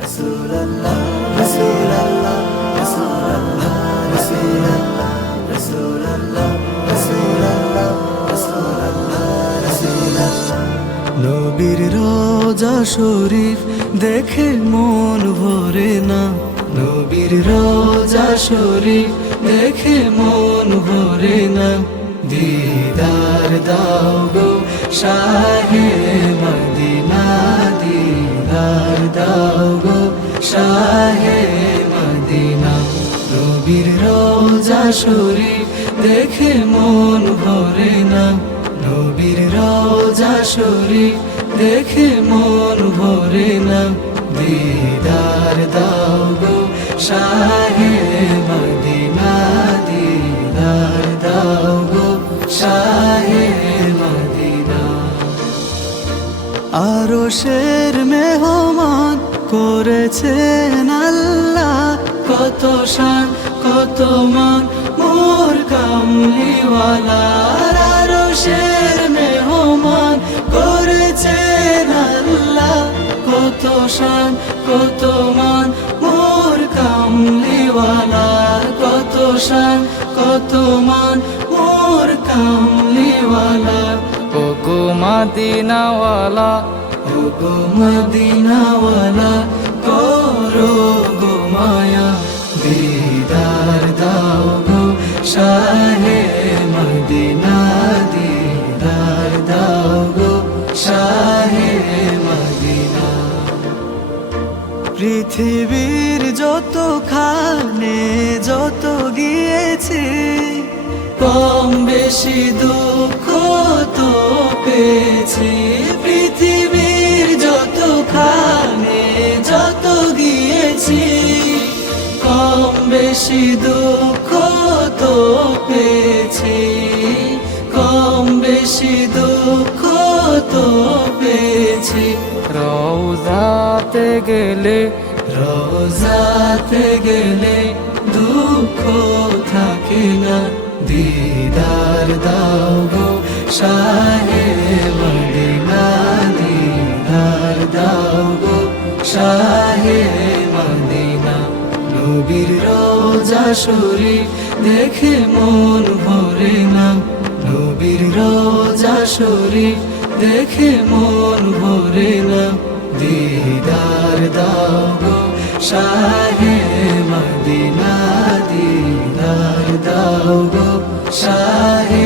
রাসূলুল্লাহ রাসূলুল্লাহ রাসূলুল্লাহ রাসূলুল্লাহ রাসূলুল্লাহ রাসূলুল্লাহ রাসূলুল্লাহ রাসূলুল্লাহ নবীর রোজা শরীফ দেখে মন ভরে না, নবীর রোজা শরীফ দেখে মন ভরে না। দিদার দাও গো শাহে মদিনা, দিদার দাও গো শাহে মদিনা। নবীর রোজা শরীফ দেখে মন ভরে না, নবীর রোজা শরীফ দেখে মন ভরে না। দিদার দাও গো শাহে মদিনা, দিদার দাও গো শাহে মদিনা। আরশের মেহমান করেছেন আল্লাহ, কত শান কত মান মোর কামলিওয়ালা। আরশের মেহমান করেছেন আল্লাহ, কত শান কত মান মোর কামলিওয়ালা। কত শান কত মান মোর কামলিওয়ালা। ও গো মদিনাওয়ালা, ও গো মদিনাওয়ালা, করো গো মায়া। দিদার দাও গো শাহে মদিনা, দিদার দাও গো শাহে মদিনা। পৃথিবীর যত খানে যত গিয়েছি, কম বেশি দুঃখ তো পেয়েছি। পৃথিবীর যত খানে যত গিয়েছি, কম বেশি দুঃখ তো পেয়েছি। কম বেশি দুঃখ তো পেয়েছি। রওজাতে গেলে, রোজাতে গেলে দুঃখ থাকে না। দিদার দাও গো শাহে মদিনা, দিদার দাও গো শাহে মদিনা। নবীর রোজা শরীফ দেখে মন ভরে না, নবীর রোজা শরীফ দেখে মন ভরে না। দিদার দাও গো শাহে মদিনা, দিদার দাও গো শাহে